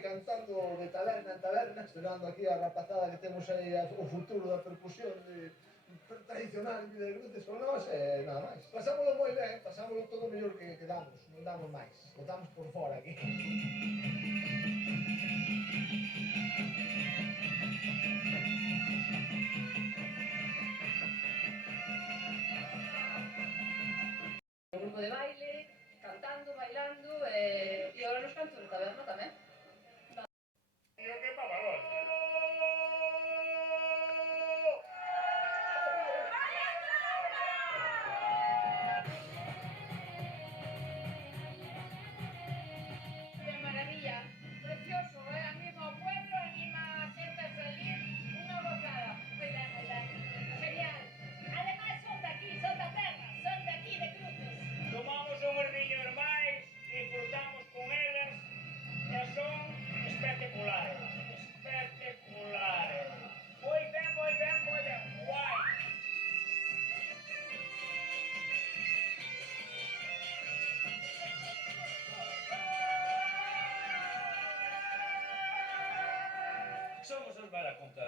cantando de taberna en taberna, esperando aquí a rapazada que temos aí o futuro da percusión tradicional en Vidacruces con nós e nada máis. Pasámoslo moi ben, pasámoslo todo o mellor que damos, non damos máis, botamos por fora aquí. O grupo de baile, cantando, bailando e agora nos cantos de taberna tamén. Somos os Baracontas.